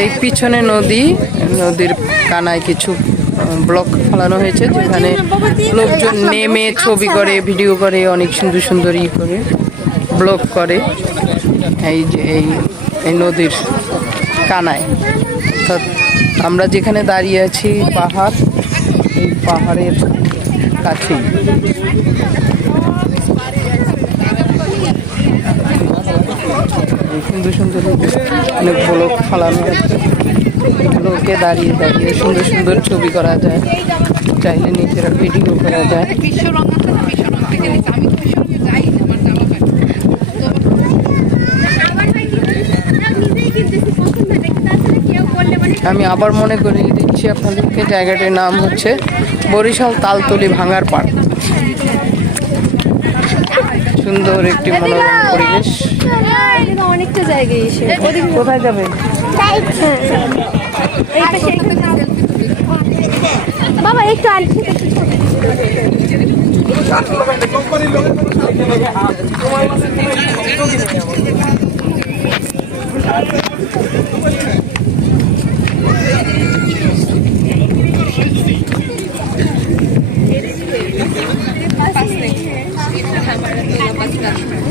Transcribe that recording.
এই পিছনে নদী, নদীর কানায় কিছু ব্লক ফেলানো হয়েছে যেখানে লোকজন নেমে ছবি করে ভিডিও করে, অনেক সুন্দর সুন্দর ই করে ব্লক করে এই যে এই নদীর কানায়। অর্থাৎ আমরা যেখানে দাঁড়িয়ে আছি, পাহাড় পাহাড়ের কাছে সুন্দর সুন্দর অনেক ব্লক ফালানো লোকে দাঁড়িয়ে দাঁড়িয়ে সুন্দর সুন্দর ছবি করা যায়। চাইলে নিজেরা ভিডিও করা যায়। আমি আবার মনে করিয়ে দিচ্ছি আপনাদেরকে জায়গাটির নাম হচ্ছে বরিশাল তালতলি ভাঙার পার্ক। সুন্দর একটি মনোরম পরিবেশ। অনেকটা জায়গায় এসে। কোথায় যাবে? বাবা একটু আন Labas karštas.